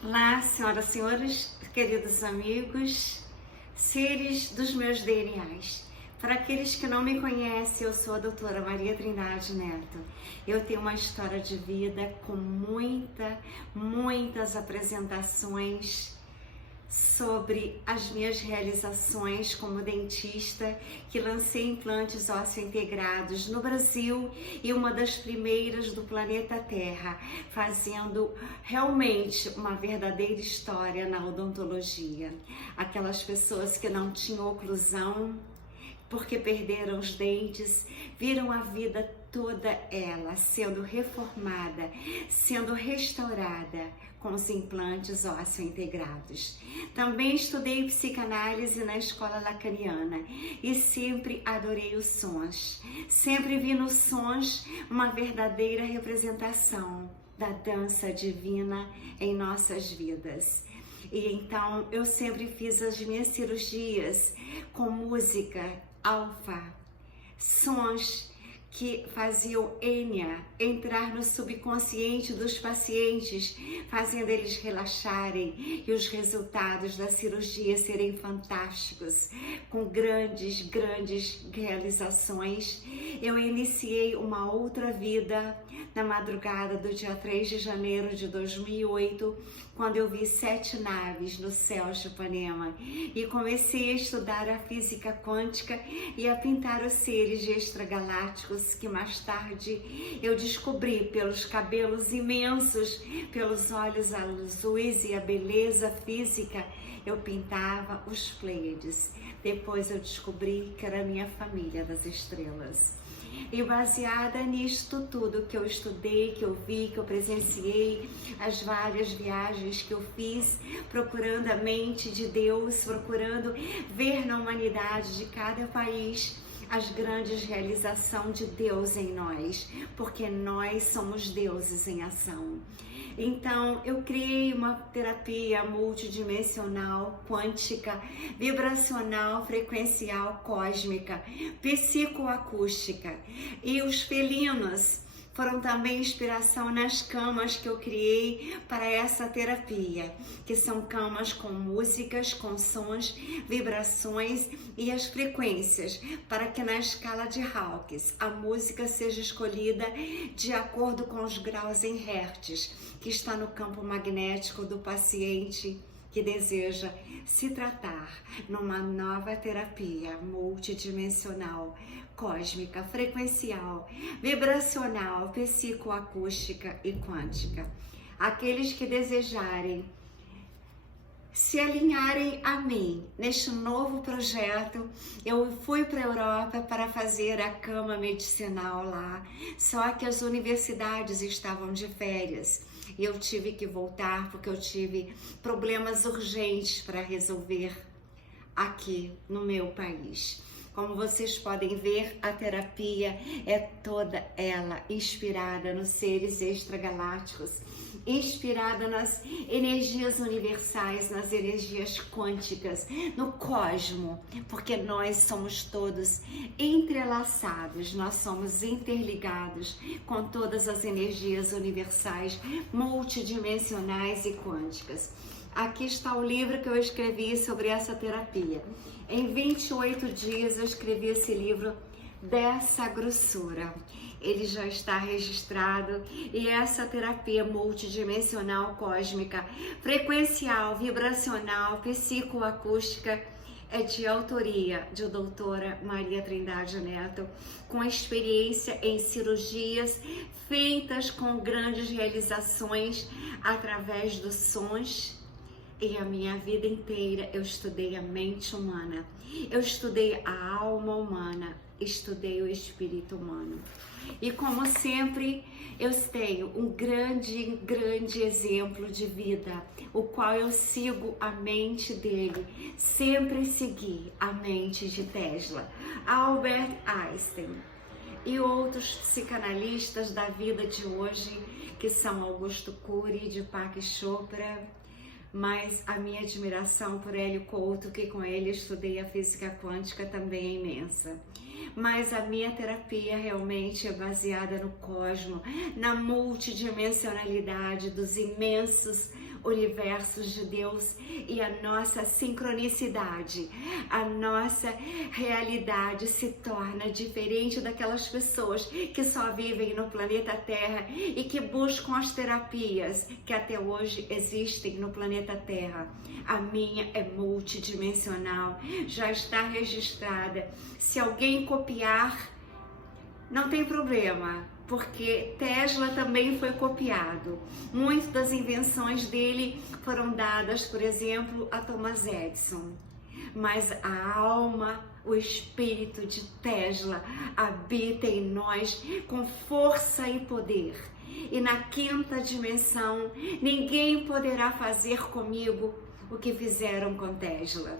Olá, senhoras e senhores, queridos amigos, seres dos meus DNAs. Para aqueles que não me conhecem, eu sou a doutora Maria Trindade Neto. Eu tenho uma história de vida com muitas apresentações sobre as minhas realizações como dentista, que lancei implantes ósseo-integrados no Brasil e uma das primeiras do planeta Terra, fazendo realmente uma verdadeira história na odontologia. Aquelas pessoas que não tinham oclusão, porque perderam os dentes, viram a vida toda ela sendo reformada, sendo restaurada com os implantes ósseo-integrados. Também estudei psicanálise na escola lacaniana e sempre adorei os sons. Sempre vi nos sons uma verdadeira representação da dança divina em nossas vidas. E então eu sempre fiz as minhas cirurgias com música alfa, sons que faziam Enya entrar no subconsciente dos pacientes, fazendo eles relaxarem e os resultados da cirurgia serem fantásticos, com grandes realizações. Eu iniciei uma outra vida na madrugada do dia 3 de janeiro de 2008, quando eu vi 7 naves no céu de Ipanema e comecei a estudar a física quântica e a pintar os seres extragalácticos que mais tarde eu descobri pelos cabelos imensos, pelos olhos azuis e a beleza física. Eu pintava os Pleiades. Depois eu descobri que era a minha família das estrelas. E baseada nisto tudo que eu estudei, que eu vi, que eu presenciei, as várias viagens que eu fiz, procurando a mente de Deus, procurando ver na humanidade de cada país as grandes realizações de Deus em nós, porque nós somos deuses em ação. Então, eu criei uma terapia multidimensional, quântica, vibracional, frequencial, cósmica, psicoacústica. E os felinos foram também inspiração nas camas que eu criei para essa terapia, que são camas com músicas, com sons, vibrações e as frequências, para que na escala de Hawkins a música seja escolhida de acordo com os graus em hertz, que está no campo magnético do paciente que deseja se tratar numa nova terapia multidimensional, cósmica, frequencial, vibracional, psicoacústica e quântica. Aqueles que desejarem se alinharem a mim neste novo projeto. Eu fui para a Europa para fazer a cama medicinal lá, só que as universidades estavam de férias e eu tive que voltar porque eu tive problemas urgentes para resolver aqui no meu país. Como vocês podem ver, a terapia é toda ela inspirada nos seres extragalácticos, inspirada nas energias universais, nas energias quânticas, no cosmo, porque nós somos todos entrelaçados, nós somos interligados com todas as energias universais, multidimensionais e quânticas. Aqui está o livro que eu escrevi sobre essa terapia. Em 28 dias eu escrevi esse livro dessa grossura. Ele já está registrado e essa terapia multidimensional, cósmica, frequencial, vibracional, psicoacústica é de autoria de doutora Maria Trindade Neto, com experiência em cirurgias feitas com grandes realizações através dos sons. E a minha vida inteira eu estudei a mente humana, eu estudei a alma humana, estudei o espírito humano. E como sempre, eu tenho um grande exemplo de vida, o qual eu sigo a mente dele, sempre segui a mente de Tesla, Albert Einstein e outros psicanalistas da vida de hoje, que são Augusto Cury, Deepak Chopra, mas a minha admiração por Hélio Couto, que com ele estudei a física quântica, também é imensa. Mas a minha terapia realmente é baseada no cosmo, na multidimensionalidade dos imensos universos de Deus e a nossa sincronicidade, a nossa realidade se torna diferente daquelas pessoas que só vivem no planeta Terra e que buscam as terapias que até hoje existem no planeta Terra. A minha é multidimensional, já está registrada. Se alguém copiar, não tem problema, porque Tesla também foi copiado. Muitas das invenções dele foram dadas, por exemplo, a Thomas Edison. Mas a alma, o espírito de Tesla habita em nós com força e poder. E na quinta dimensão, ninguém poderá fazer comigo o que fizeram com Tesla.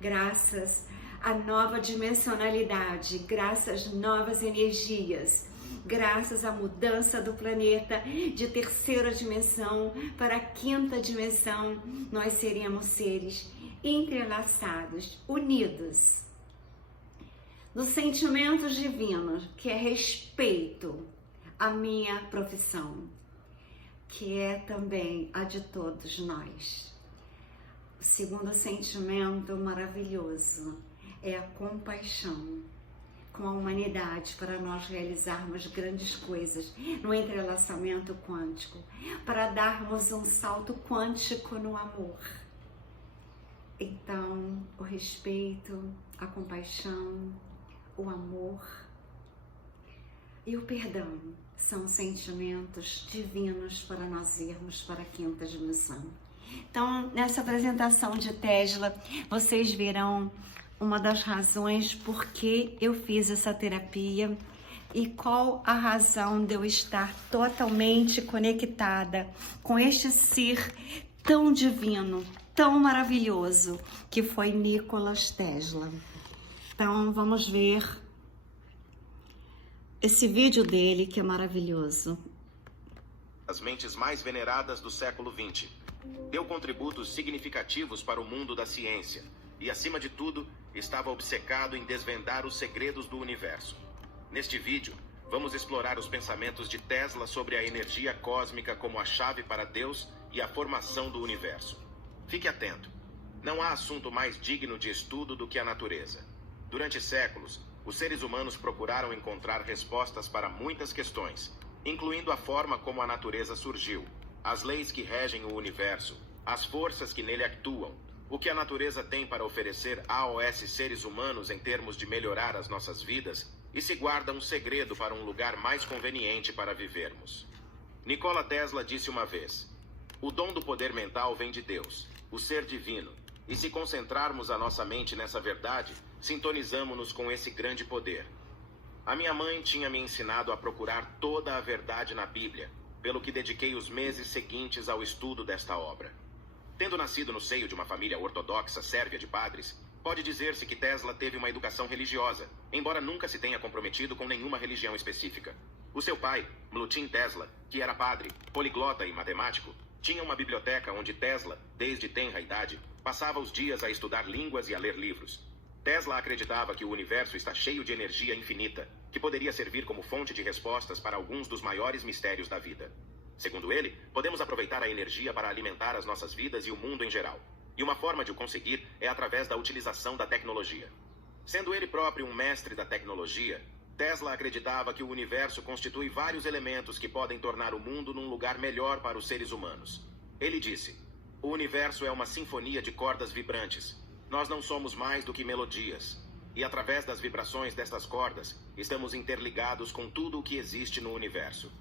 Graças à nova dimensionalidade, graças às novas energias, graças à mudança do planeta de terceira dimensão para a quinta dimensão, nós seremos seres entrelaçados, unidos nos sentimentos divinos, que é respeito à minha profissão, que é também a de todos nós. O segundo sentimento maravilhoso é a compaixão com a humanidade para nós realizarmos grandes coisas no entrelaçamento quântico, para darmos um salto quântico no amor. Então, o respeito, a compaixão, o amor e o perdão são sentimentos divinos para nós irmos para a quinta dimensão. Então, nessa apresentação de Tesla, vocês verão uma das razões por que eu fiz essa terapia e qual a razão de eu estar totalmente conectada com este ser tão divino, tão maravilhoso, que foi Nikola Tesla. Então, vamos ver esse vídeo dele, que é maravilhoso. As mentes mais veneradas do século XX. Deu contributos significativos para o mundo da ciência e, acima de tudo, estava obcecado em desvendar os segredos do universo. Neste vídeo, vamos explorar os pensamentos de Tesla sobre a energia cósmica como a chave para Deus e a formação do universo. Fique atento. Não há assunto mais digno de estudo do que a natureza. Durante séculos, os seres humanos procuraram encontrar respostas para muitas questões, incluindo a forma como a natureza surgiu, as leis que regem o universo, as forças que nele atuam, o que a natureza tem para oferecer aos seres humanos em termos de melhorar as nossas vidas, e se guarda um segredo para um lugar mais conveniente para vivermos. Nikola Tesla disse uma vez: o dom do poder mental vem de Deus, o ser divino, e se concentrarmos a nossa mente nessa verdade, sintonizamos-nos com esse grande poder. A minha mãe tinha me ensinado a procurar toda a verdade na Bíblia, pelo que dediquei os meses seguintes ao estudo desta obra. Tendo nascido no seio de uma família ortodoxa sérvia de padres, pode dizer-se que Tesla teve uma educação religiosa, embora nunca se tenha comprometido com nenhuma religião específica. O seu pai, Milutin Tesla, que era padre, poliglota e matemático, tinha uma biblioteca onde Tesla, desde tenra idade, passava os dias a estudar línguas e a ler livros. Tesla acreditava que o universo está cheio de energia infinita, que poderia servir como fonte de respostas para alguns dos maiores mistérios da vida. Segundo ele, podemos aproveitar a energia para alimentar as nossas vidas e o mundo em geral. E uma forma de o conseguir é através da utilização da tecnologia. Sendo ele próprio um mestre da tecnologia, Tesla acreditava que o universo constitui vários elementos que podem tornar o mundo num lugar melhor para os seres humanos. Ele disse: o universo é uma sinfonia de cordas vibrantes. Nós não somos mais do que melodias. E através das vibrações destas cordas, estamos interligados com tudo o que existe no universo.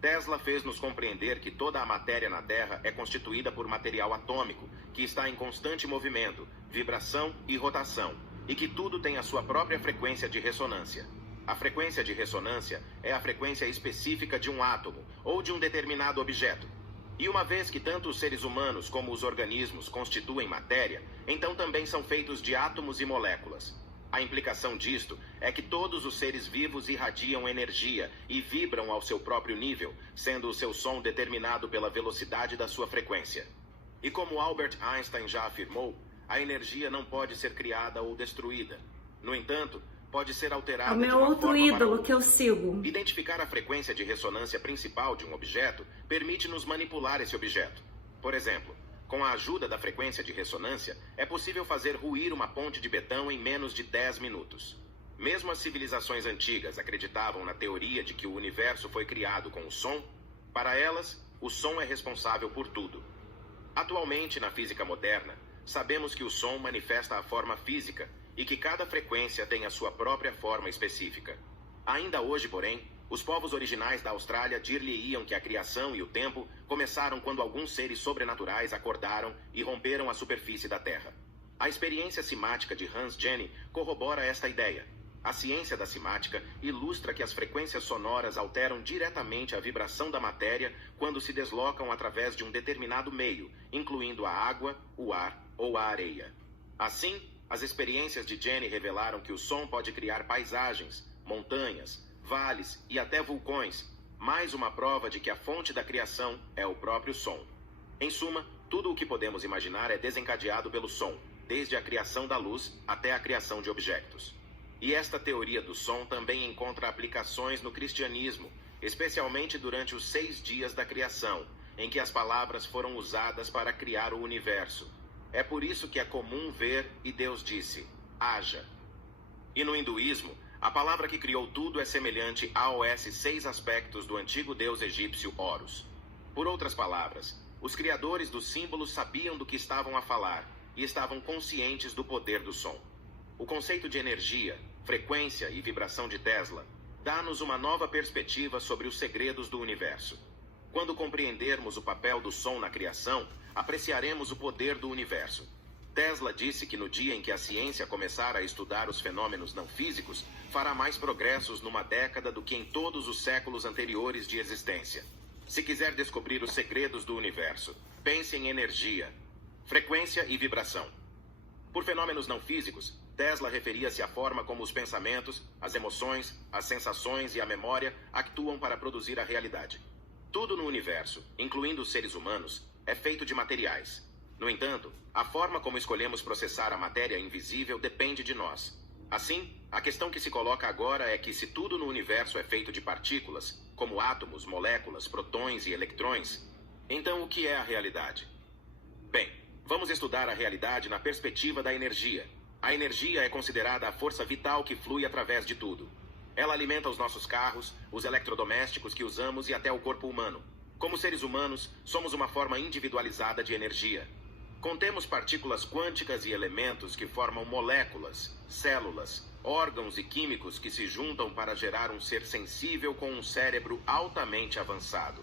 Tesla fez-nos compreender que toda a matéria na Terra é constituída por material atômico, que está em constante movimento, vibração e rotação, e que tudo tem a sua própria frequência de ressonância. A frequência de ressonância é a frequência específica de um átomo ou de um determinado objeto. E uma vez que tanto os seres humanos como os organismos constituem matéria, então também são feitos de átomos e moléculas. A implicação disto é que todos os seres vivos irradiam energia e vibram ao seu próprio nível, sendo o seu som determinado pela velocidade da sua frequência. E como Albert Einstein já afirmou, a energia não pode ser criada ou destruída. No entanto, pode ser alterada de uma forma. É o meu outro ídolo que eu sigo. Identificar a frequência de ressonância principal de um objeto permite-nos manipular esse objeto. Por exemplo, com a ajuda da frequência de ressonância, é possível fazer ruir uma ponte de betão em menos de 10 minutos. Mesmo as civilizações antigas acreditavam na teoria de que o universo foi criado com o som. Para elas, o som é responsável por tudo. Atualmente, na física moderna, sabemos que o som manifesta a forma física e que cada frequência tem a sua própria forma específica. Ainda hoje, porém, os povos originais da Austrália dir-lhe-iam que a criação e o tempo começaram quando alguns seres sobrenaturais acordaram e romperam a superfície da Terra. A experiência simática de Hans Jenny corrobora esta ideia. A ciência da simática ilustra que as frequências sonoras alteram diretamente a vibração da matéria quando se deslocam através de um determinado meio, incluindo a água, o ar ou a areia. Assim, as experiências de Jenny revelaram que o som pode criar paisagens, montanhas, vales e até vulcões, mais uma prova de que a fonte da criação é o próprio som. Em suma, tudo o que podemos imaginar é desencadeado pelo som, desde a criação da luz até a criação de objetos. E esta teoria do som também encontra aplicações no cristianismo, especialmente durante os 6 dias da criação, em que as palavras foram usadas para criar o universo. É por isso que é comum ver e Deus disse, haja. E no hinduísmo, a palavra que criou tudo é semelhante aos 6 aspectos do antigo deus egípcio Horus. Por outras palavras, os criadores dos símbolos sabiam do que estavam a falar e estavam conscientes do poder do som. O conceito de energia, frequência e vibração de Tesla dá-nos uma nova perspectiva sobre os segredos do universo. Quando compreendermos o papel do som na criação, apreciaremos o poder do universo. Tesla disse que no dia em que a ciência começar a estudar os fenômenos não físicos, fará mais progressos numa década do que em todos os séculos anteriores de existência. Se quiser descobrir os segredos do universo, pense em energia, frequência e vibração. Por fenômenos não físicos, Tesla referia-se à forma como os pensamentos, as emoções, as sensações e a memória actuam para produzir a realidade. Tudo no universo, incluindo os seres humanos, é feito de materiais. No entanto, a forma como escolhemos processar a matéria invisível depende de nós. Assim, a questão que se coloca agora é que se tudo no universo é feito de partículas, como átomos, moléculas, protões e eletrões, então o que é a realidade? Bem, vamos estudar a realidade na perspectiva da energia. A energia é considerada a força vital que flui através de tudo. Ela alimenta os nossos carros, os eletrodomésticos que usamos e até o corpo humano. Como seres humanos, somos uma forma individualizada de energia. Contemos partículas quânticas e elementos que formam moléculas, células, órgãos e químicos que se juntam para gerar um ser sensível com um cérebro altamente avançado.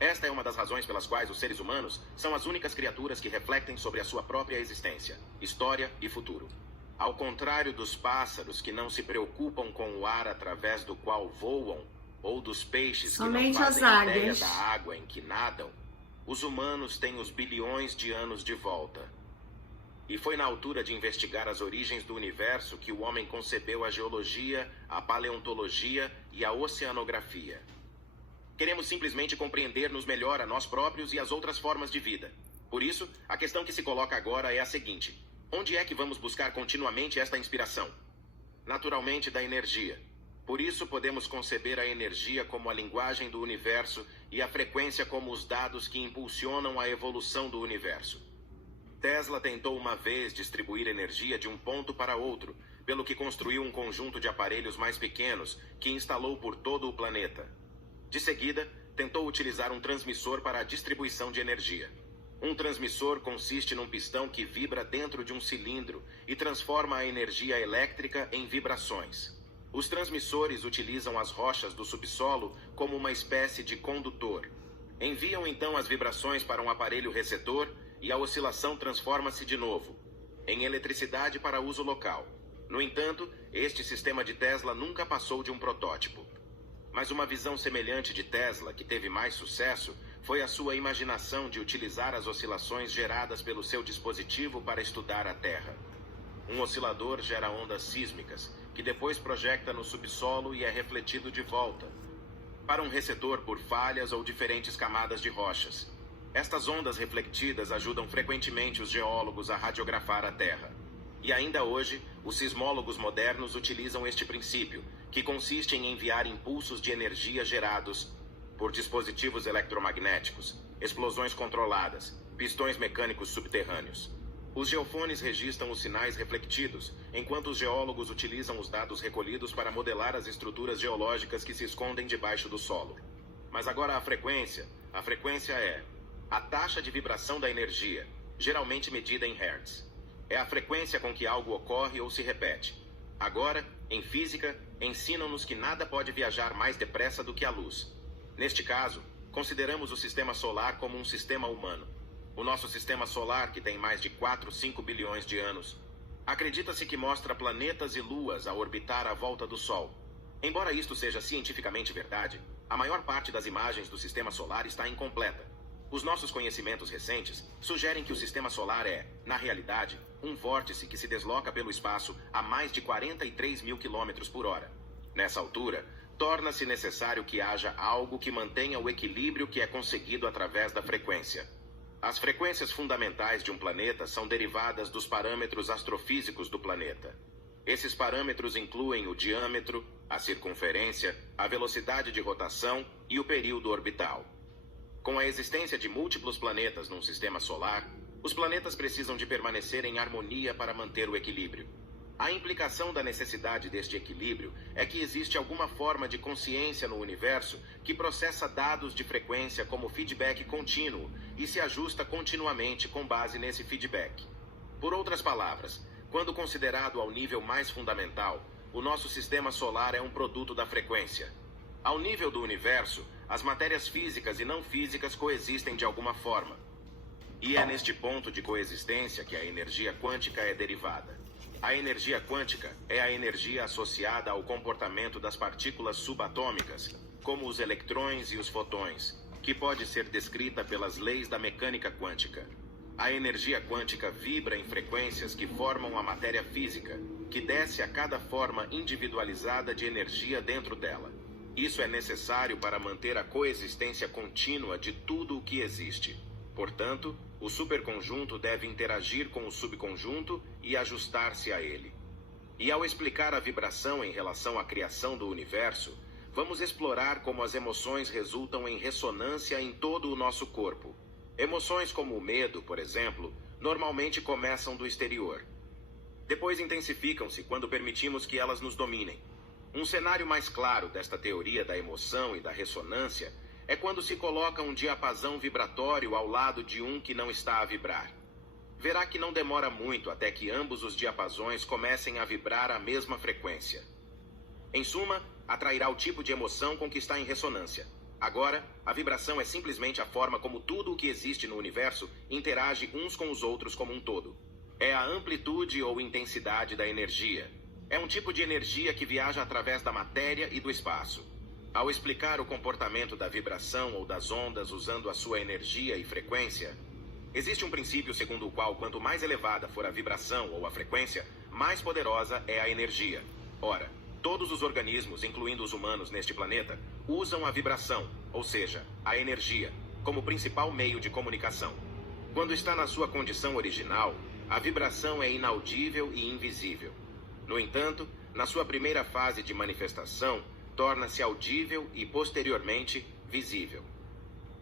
Esta é uma das razões pelas quais os seres humanos são as únicas criaturas que refletem sobre a sua própria existência, história e futuro. Ao contrário dos pássaros que não se preocupam com o ar através do qual voam, ou dos peixes que não fazem ideia da água em que nadam, os humanos têm os bilhões de anos de volta. E foi na altura de investigar as origens do universo que o homem concebeu a geologia, a paleontologia e a oceanografia. Queremos simplesmente compreender-nos melhor a nós próprios e as outras formas de vida. Por isso, a questão que se coloca agora é a seguinte: onde é que vamos buscar continuamente esta inspiração? Naturalmente, da energia. Por isso, podemos conceber a energia como a linguagem do universo e a frequência como os dados que impulsionam a evolução do universo. Tesla tentou uma vez distribuir energia de um ponto para outro, pelo que construiu um conjunto de aparelhos mais pequenos que instalou por todo o planeta. De seguida, tentou utilizar um transmissor para a distribuição de energia. Um transmissor consiste num pistão que vibra dentro de um cilindro e transforma a energia elétrica em vibrações. Os transmissores utilizam as rochas do subsolo como uma espécie de condutor. Enviam então as vibrações para um aparelho receptor e a oscilação transforma-se de novo em eletricidade para uso local. No entanto, este sistema de Tesla nunca passou de um protótipo. Mas uma visão semelhante de Tesla, que teve mais sucesso, foi a sua imaginação de utilizar as oscilações geradas pelo seu dispositivo para estudar a Terra. Um oscilador gera ondas sísmicas, que depois projeta no subsolo e é refletido de volta para um receptor por falhas ou diferentes camadas de rochas. Estas ondas refletidas ajudam frequentemente os geólogos a radiografar a Terra. E ainda hoje, os sismólogos modernos utilizam este princípio, que consiste em enviar impulsos de energia gerados por dispositivos eletromagnéticos, explosões controladas, pistões mecânicos subterrâneos. Os geofones registram os sinais refletidos, enquanto os geólogos utilizam os dados recolhidos para modelar as estruturas geológicas que se escondem debaixo do solo. Mas agora a frequência é a taxa de vibração da energia, geralmente medida em hertz. É a frequência com que algo ocorre ou se repete. Agora, em física, ensinam-nos que nada pode viajar mais depressa do que a luz. Neste caso, consideramos o sistema solar como um sistema humano. O nosso sistema solar, que tem mais de 5 bilhões de anos, acredita-se que mostra planetas e luas a orbitar à volta do Sol. Embora isto seja cientificamente verdade, a maior parte das imagens do sistema solar está incompleta. Os nossos conhecimentos recentes sugerem que o sistema solar é, na realidade, um vórtice que se desloca pelo espaço a mais de 43 mil quilômetros por hora. Nessa altura, torna-se necessário que haja algo que mantenha o equilíbrio que é conseguido através da frequência. As frequências fundamentais de um planeta são derivadas dos parâmetros astrofísicos do planeta. Esses parâmetros incluem o diâmetro, a circunferência, a velocidade de rotação e o período orbital. Com a existência de múltiplos planetas num sistema solar, os planetas precisam de permanecer em harmonia para manter o equilíbrio. A implicação da necessidade deste equilíbrio é que existe alguma forma de consciência no universo que processa dados de frequência como feedback contínuo e se ajusta continuamente com base nesse feedback. Por outras palavras, quando considerado ao nível mais fundamental, o nosso sistema solar é um produto da frequência. Ao nível do universo, as matérias físicas e não físicas coexistem de alguma forma. E é neste ponto de coexistência que a energia quântica é derivada. A energia quântica é a energia associada ao comportamento das partículas subatômicas, como os eletrões e os fotões, que pode ser descrita pelas leis da mecânica quântica. A energia quântica vibra em frequências que formam a matéria física, que desce a cada forma individualizada de energia dentro dela. Isso é necessário para manter a coexistência contínua de tudo o que existe. Portanto, o superconjunto deve interagir com o subconjunto e ajustar-se a ele. E ao explicar a vibração em relação à criação do universo, vamos explorar como as emoções resultam em ressonância em todo o nosso corpo. Emoções como o medo, por exemplo, normalmente começam do exterior. Depois intensificam-se quando permitimos que elas nos dominem. Um cenário mais claro desta teoria da emoção e da ressonância é quando se coloca um diapasão vibratório ao lado de um que não está a vibrar. Verá que não demora muito até que ambos os diapasões comecem a vibrar à mesma frequência. Em suma, atrairá o tipo de emoção com que está em ressonância. Agora, a vibração é simplesmente a forma como tudo o que existe no universo interage uns com os outros como um todo. É a amplitude ou intensidade da energia. É um tipo de energia que viaja através da matéria e do espaço. Ao explicar o comportamento da vibração ou das ondas usando a sua energia e frequência, existe um princípio segundo o qual quanto mais elevada for a vibração ou a frequência, mais poderosa é a energia. Ora, todos os organismos, incluindo os humanos neste planeta, usam a vibração, ou seja, a energia, como principal meio de comunicação. Quando está na sua condição original, a vibração é inaudível e invisível. No entanto, na sua primeira fase de manifestação, torna-se audível e, posteriormente, visível.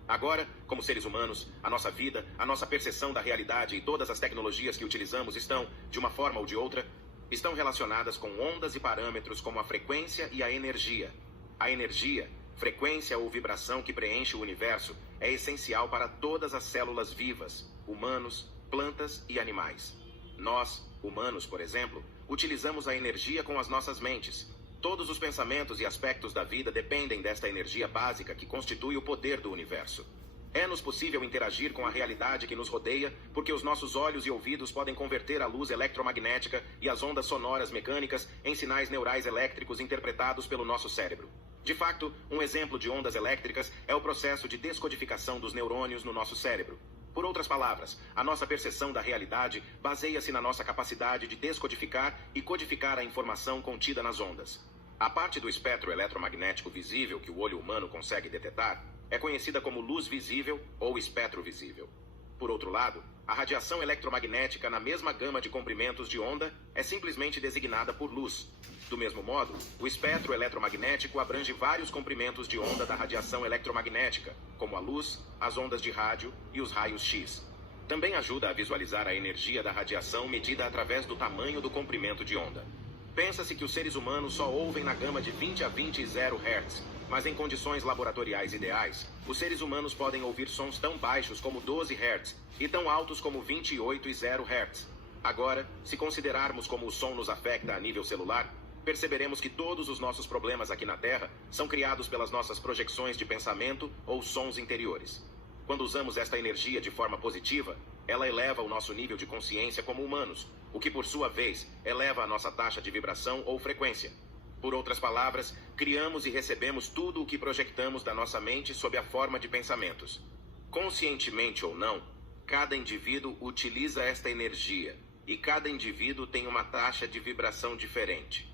Agora, como seres humanos, a nossa vida, a nossa percepção da realidade e todas as tecnologias que utilizamos estão, de uma forma ou de outra, estão relacionadas com ondas e parâmetros como a frequência e a energia. A energia, frequência ou vibração que preenche o universo, é essencial para todas as células vivas, humanos, plantas e animais. Nós, humanos, por exemplo, utilizamos a energia com as nossas mentes. Todos os pensamentos e aspectos da vida dependem desta energia básica que constitui o poder do universo. É-nos possível interagir com a realidade que nos rodeia porque os nossos olhos e ouvidos podem converter a luz eletromagnética e as ondas sonoras mecânicas em sinais neurais elétricos interpretados pelo nosso cérebro. De fato, um exemplo de ondas elétricas é o processo de descodificação dos neurônios no nosso cérebro. Por outras palavras, a nossa percepção da realidade baseia-se na nossa capacidade de descodificar e codificar a informação contida nas ondas. A parte do espectro eletromagnético visível que o olho humano consegue detectar é conhecida como luz visível ou espectro visível. Por outro lado, a radiação eletromagnética na mesma gama de comprimentos de onda é simplesmente designada por luz. Do mesmo modo, o espectro eletromagnético abrange vários comprimentos de onda da radiação eletromagnética, como a luz, as ondas de rádio e os raios X. Também ajuda a visualizar a energia da radiação medida através do tamanho do comprimento de onda. Pensa-se que os seres humanos só ouvem na gama de 20 a 20 Hz, mas em condições laboratoriais ideais, os seres humanos podem ouvir sons tão baixos como 12 Hz e tão altos como 28 Hz. Agora, se considerarmos como o som nos afeta a nível celular, perceberemos que todos os nossos problemas aqui na Terra são criados pelas nossas projeções de pensamento ou sons interiores. Quando usamos esta energia de forma positiva, ela eleva o nosso nível de consciência como humanos, o que por sua vez eleva a nossa taxa de vibração ou frequência. Por outras palavras, criamos e recebemos tudo o que projetamos da nossa mente sob a forma de pensamentos. Conscientemente ou não, cada indivíduo utiliza esta energia, e cada indivíduo tem uma taxa de vibração diferente.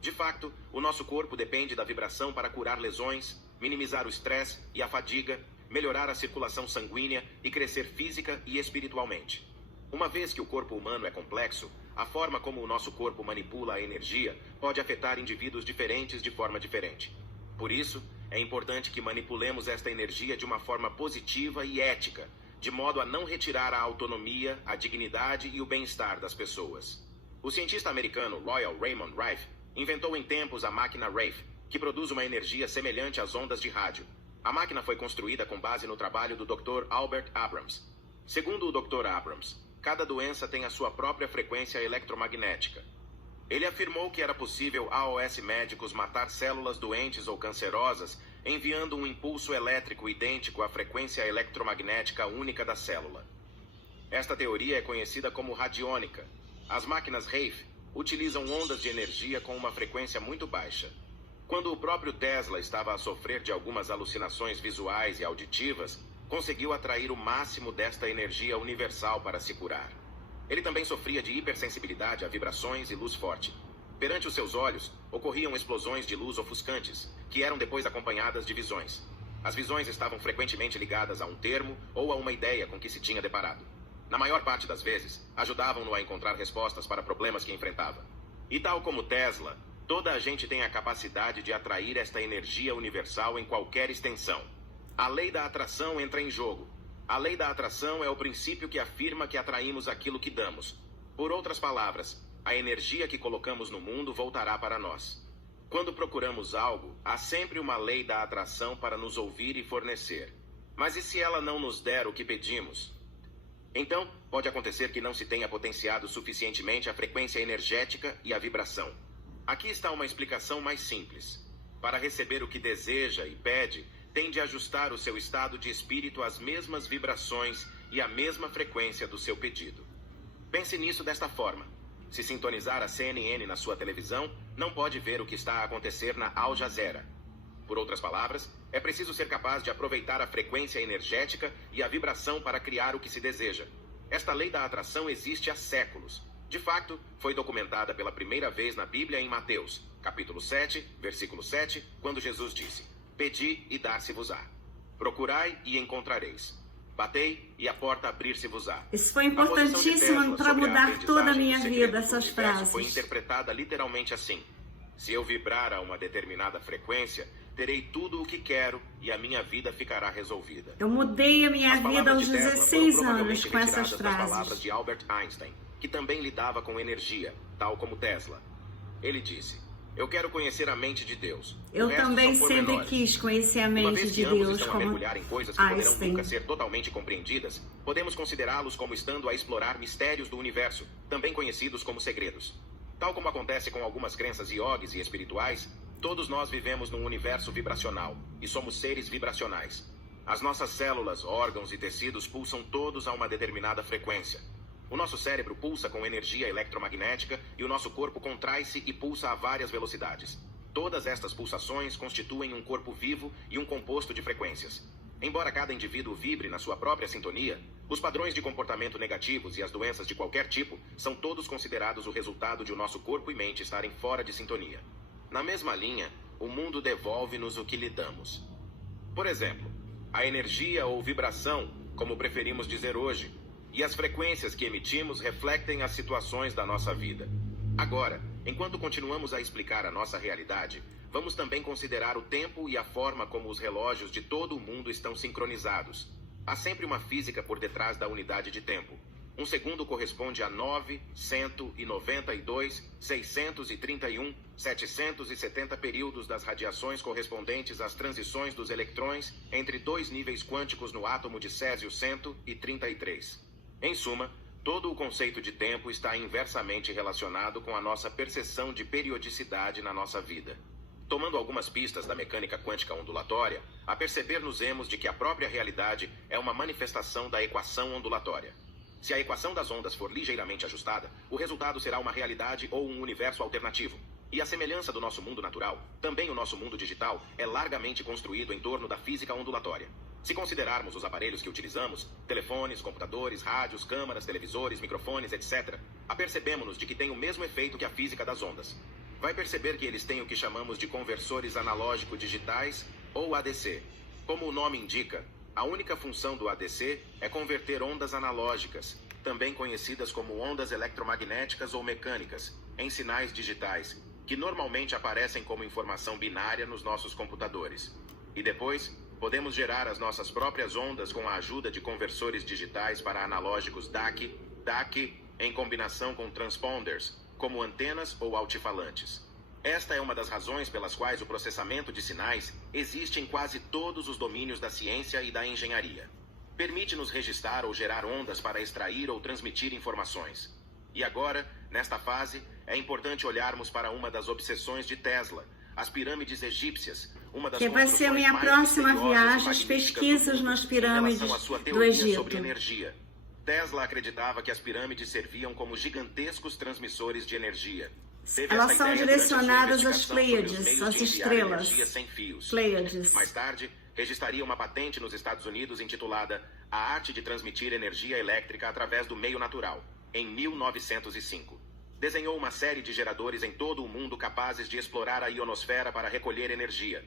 De fato, o nosso corpo depende da vibração para curar lesões, minimizar o estresse e a fadiga, melhorar a circulação sanguínea e crescer física e espiritualmente. Uma vez que o corpo humano é complexo, a forma como o nosso corpo manipula a energia pode afetar indivíduos diferentes de forma diferente. Por isso, é importante que manipulemos esta energia de uma forma positiva e ética, de modo a não retirar a autonomia, a dignidade e o bem-estar das pessoas. O cientista americano Royal Raymond Rife inventou em tempos a máquina Rife, que produz uma energia semelhante às ondas de rádio. A máquina foi construída com base no trabalho do Dr. Albert Abrams. Segundo o Dr. Abrams, cada doença tem a sua própria frequência eletromagnética. Ele afirmou que era possível aos médicos matar células doentes ou cancerosas enviando um impulso elétrico idêntico à frequência eletromagnética única da célula. Esta teoria é conhecida como radiônica. As máquinas Rife utilizam ondas de energia com uma frequência muito baixa. Quando o próprio Tesla estava a sofrer de algumas alucinações visuais e auditivas, conseguiu atrair o máximo desta energia universal para se curar. Ele também sofria de hipersensibilidade a vibrações e luz forte. Perante os seus olhos, ocorriam explosões de luz ofuscantes, que eram depois acompanhadas de visões. As visões estavam frequentemente ligadas a um termo ou a uma ideia com que se tinha deparado. Na maior parte das vezes, ajudavam-no a encontrar respostas para problemas que enfrentava. E tal como Tesla, toda a gente tem a capacidade de atrair esta energia universal em qualquer extensão. A lei da atração entra em jogo. A lei da atração é o princípio que afirma que atraímos aquilo que damos. Por outras palavras, a energia que colocamos no mundo voltará para nós. Quando procuramos algo, há sempre uma lei da atração para nos ouvir e fornecer. Mas e se ela não nos der o que pedimos? Então, pode acontecer que não se tenha potenciado suficientemente a frequência energética e a vibração. Aqui está uma explicação mais simples. Para receber o que deseja e pede, tem de ajustar o seu estado de espírito às mesmas vibrações e à mesma frequência do seu pedido. Pense nisso desta forma. Se sintonizar a CNN na sua televisão, não pode ver o que está a acontecer na Al Jazeera. Por outras palavras, é preciso ser capaz de aproveitar a frequência energética e a vibração para criar o que se deseja. Esta lei da atração existe há séculos. De fato, foi documentada pela primeira vez na Bíblia em Mateus, capítulo 7, versículo 7, quando Jesus disse: Pedi e dar-se-vos-á. Procurai e encontrareis. Batei e a porta abrir-se-vos-á. Isso foi importantíssimo para mudar toda a minha vida, essas frases. Foi interpretada literalmente assim: se eu vibrar a uma determinada frequência, terei tudo o que quero e a minha vida ficará resolvida. Eu mudei a minha vida aos 16 anos com essas das frases. palavras de Albert Einstein, que também lidava com energia, tal como Tesla. Ele disse: eu quero conhecer a mente de Deus. Eu também sempre quis conhecer a mente de Deus, estão a como mergulhar em coisas que poderão Einstein. nunca ser totalmente compreendidas, podemos considerá-los como estando a explorar mistérios do universo, também conhecidos como segredos. Tal como acontece com algumas crenças iogues e espirituais, todos nós vivemos num universo vibracional e somos seres vibracionais. As nossas células, órgãos e tecidos pulsam todos a uma determinada frequência. O nosso cérebro pulsa com energia eletromagnética e o nosso corpo contrai-se e pulsa a várias velocidades. Todas estas pulsações constituem um corpo vivo e um composto de frequências. Embora cada indivíduo vibre na sua própria sintonia, os padrões de comportamento negativos e as doenças de qualquer tipo são todos considerados o resultado de o nosso corpo e mente estarem fora de sintonia. Na mesma linha, o mundo devolve-nos o que lhe damos. Por exemplo, a energia ou vibração como preferimos dizer hoje, e as frequências que emitimos refletem as situações da nossa vida. Agora, enquanto continuamos a explicar a nossa realidade, vamos também considerar o tempo e a forma como os relógios de todo o mundo estão sincronizados. Há sempre uma física por detrás da unidade de tempo. Um segundo corresponde a 9, 192, 631, 770 períodos das radiações correspondentes às transições dos eletrões entre dois níveis quânticos no átomo de Césio 133. Em suma, todo o conceito de tempo está inversamente relacionado com a nossa percepção de periodicidade na nossa vida. Tomando algumas pistas da mecânica quântica ondulatória, a perceber-nos-emos de que a própria realidade é uma manifestação da equação ondulatória. Se a equação das ondas for ligeiramente ajustada, o resultado será uma realidade ou um universo alternativo. E a semelhança do nosso mundo natural, também o nosso mundo digital é largamente construído em torno da física ondulatória. Se considerarmos os aparelhos que utilizamos, telefones, computadores, rádios, câmaras, televisores, microfones, etc., apercebemos-nos de que tem o mesmo efeito que a física das ondas. Vai perceber que eles têm o que chamamos de conversores analógico-digitais, ou ADC. Como o nome indica, a única função do ADC é converter ondas analógicas, também conhecidas como ondas eletromagnéticas ou mecânicas, em sinais digitais, que normalmente aparecem como informação binária nos nossos computadores. E depois, podemos gerar as nossas próprias ondas com a ajuda de conversores digitais para analógicos DAC, em combinação com transponders, como antenas ou altifalantes. Esta é uma das razões pelas quais o processamento de sinais existe em quase todos os domínios da ciência e da engenharia. Permite-nos registrar ou gerar ondas para extrair ou transmitir informações. E agora, nesta fase, é importante olharmos para uma das obsessões de Tesla, as pirâmides egípcias, uma das que vai ser a minha próxima viagem, as pesquisas nas pirâmides do Egito. Sobre energia. Tesla acreditava que as pirâmides serviam como gigantescos transmissores de energia. Elas são direcionadas às Pleiades, às estrelas. Pleiades. Mais tarde, registraria uma patente nos Estados Unidos intitulada A Arte de Transmitir Energia Elétrica através do Meio Natural, em 1905. Desenhou uma série de geradores em todo o mundo capazes de explorar a ionosfera para recolher energia.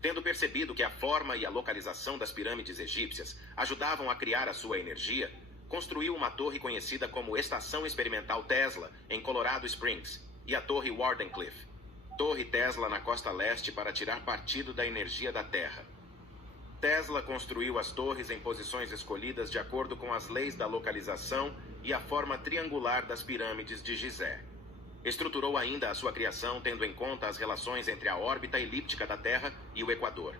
Tendo percebido que a forma e a localização das pirâmides egípcias ajudavam a criar a sua energia, construiu uma torre conhecida como Estação Experimental Tesla, em Colorado Springs, e a Torre Wardenclyffe, Torre Tesla na costa leste para tirar partido da energia da Terra. Tesla construiu as torres em posições escolhidas de acordo com as leis da localização e a forma triangular das pirâmides de Gizé. Estruturou ainda a sua criação tendo em conta as relações entre a órbita elíptica da Terra e o Equador.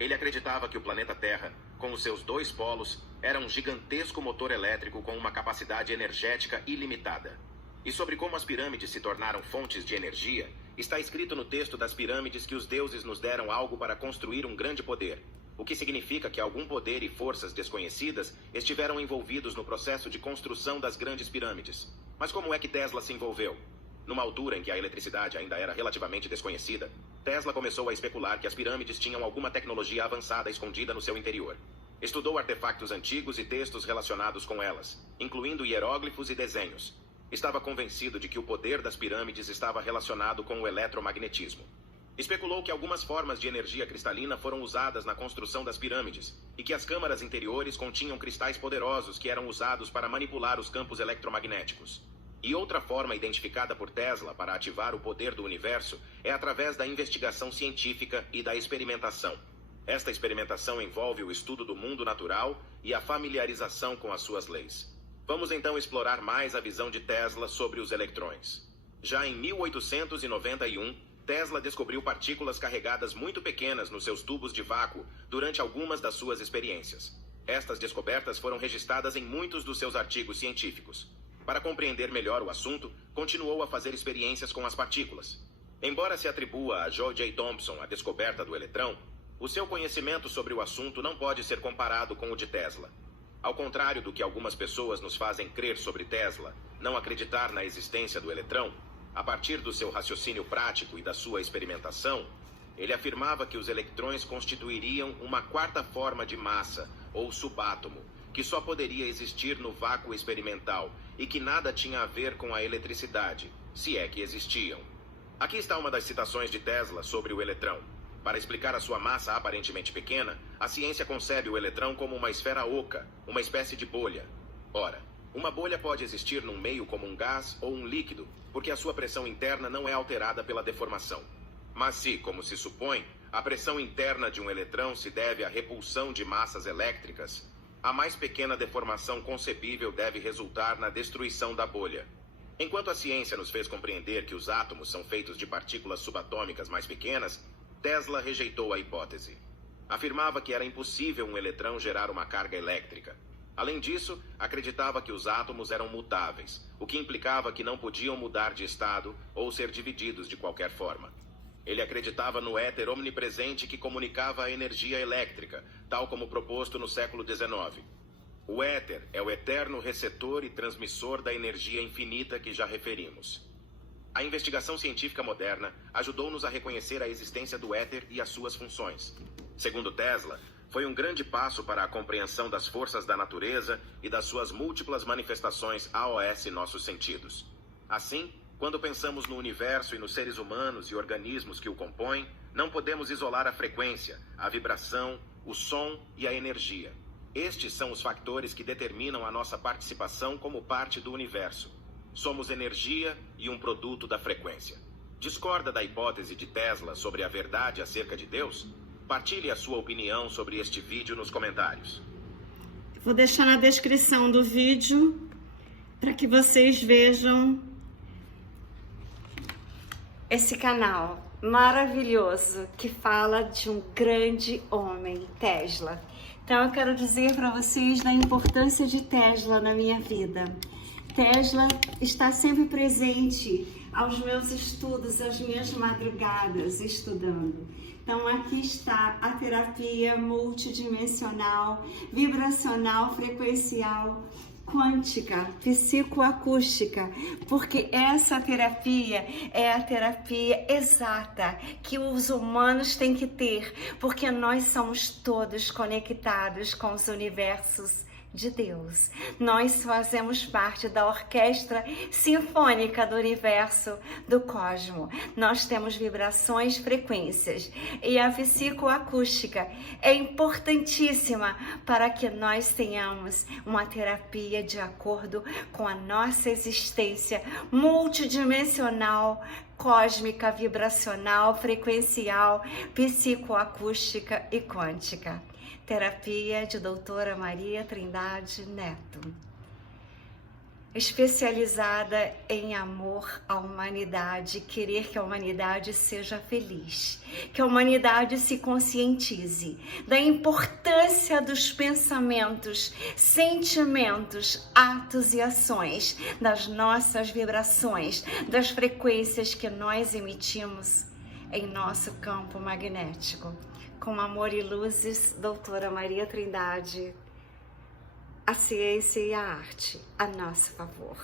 Ele acreditava que o planeta Terra, com os seus dois polos, era um gigantesco motor elétrico com uma capacidade energética ilimitada. E sobre como as pirâmides se tornaram fontes de energia, está escrito no texto das pirâmides que os deuses nos deram algo para construir um grande poder, o que significa que algum poder e forças desconhecidas estiveram envolvidos no processo de construção das grandes pirâmides. Mas como é que Tesla se envolveu? Numa altura em que a eletricidade ainda era relativamente desconhecida, Tesla começou a especular que as pirâmides tinham alguma tecnologia avançada escondida no seu interior. Estudou artefatos antigos e textos relacionados com elas, incluindo hieróglifos e desenhos. Estava convencido de que o poder das pirâmides estava relacionado com o eletromagnetismo. Especulou que algumas formas de energia cristalina foram usadas na construção das pirâmides e que as câmaras interiores continham cristais poderosos que eram usados para manipular os campos eletromagnéticos. E outra forma identificada por Tesla para ativar o poder do universo é através da investigação científica e da experimentação. Esta experimentação envolve o estudo do mundo natural e a familiarização com as suas leis. Vamos então explorar mais a visão de Tesla sobre os eletrões. Já em 1891, Tesla descobriu partículas carregadas muito pequenas nos seus tubos de vácuo durante algumas das suas experiências. Estas descobertas foram registradas em muitos dos seus artigos científicos. Para compreender melhor o assunto, continuou a fazer experiências com as partículas. Embora se atribua a Joe J. Thomson a descoberta do eletrão, o seu conhecimento sobre o assunto não pode ser comparado com o de Tesla. Ao contrário do que algumas pessoas nos fazem crer sobre Tesla, não acreditar na existência do eletrão, a partir do seu raciocínio prático e da sua experimentação, ele afirmava que os eletrões constituiriam uma quarta forma de massa, ou subátomo, que só poderia existir no vácuo experimental e que nada tinha a ver com a eletricidade, se é que existiam. Aqui está uma das citações de Tesla sobre o eletrão. Para explicar a sua massa aparentemente pequena, a ciência concebe o eletrão como uma esfera oca, uma espécie de bolha. Ora, uma bolha pode existir num meio como um gás ou um líquido, porque a sua pressão interna não é alterada pela deformação. Mas se, como se supõe, a pressão interna de um eletrão se deve à repulsão de massas elétricas, a mais pequena deformação concebível deve resultar na destruição da bolha. Enquanto a ciência nos fez compreender que os átomos são feitos de partículas subatômicas mais pequenas, Tesla rejeitou a hipótese. Afirmava que era impossível um eletrão gerar uma carga elétrica. Além disso, acreditava que os átomos eram mutáveis, o que implicava que não podiam mudar de estado ou ser divididos de qualquer forma. Ele acreditava no éter omnipresente que comunicava a energia elétrica, tal como proposto no século XIX. O éter é o eterno receptor e transmissor da energia infinita que já referimos. A investigação científica moderna ajudou-nos a reconhecer a existência do éter e as suas funções. Segundo Tesla, foi um grande passo para a compreensão das forças da natureza e das suas múltiplas manifestações AOS nossos sentidos. Assim, quando pensamos no universo e nos seres humanos e organismos que o compõem, não podemos isolar a frequência, a vibração, o som e a energia. Estes são os fatores que determinam a nossa participação como parte do universo. Somos energia e um produto da frequência. Discorda da hipótese de Tesla sobre a verdade acerca de Deus? Partilhe a sua opinião sobre este vídeo nos comentários. Vou deixar na descrição do vídeo para que vocês vejam esse canal maravilhoso que fala de um grande homem, Tesla. Então eu quero dizer para vocês da importância de Tesla na minha vida. Tesla está sempre presente aos meus estudos, às minhas madrugadas estudando. Então aqui está a terapia multidimensional, vibracional, frequencial, quântica, psicoacústica, porque essa terapia é a terapia exata que os humanos têm que ter, porque nós somos todos conectados com os universos de Deus. Nós fazemos parte da orquestra sinfônica do universo, do cosmos. Nós temos vibrações, frequências, e a psicoacústica é importantíssima para que nós tenhamos uma terapia de acordo com a nossa existência multidimensional, cósmica, vibracional, frequencial, psicoacústica e quântica. Terapia de Doutora Maria Trindade Neto, especializada em amor à humanidade, querer que a humanidade seja feliz, que a humanidade se conscientize da importância dos pensamentos, sentimentos, atos e ações, das nossas vibrações, das frequências que nós emitimos em nosso campo magnético. Com amor e luzes, Doutora Maria Trindade, a ciência e a arte a nosso favor.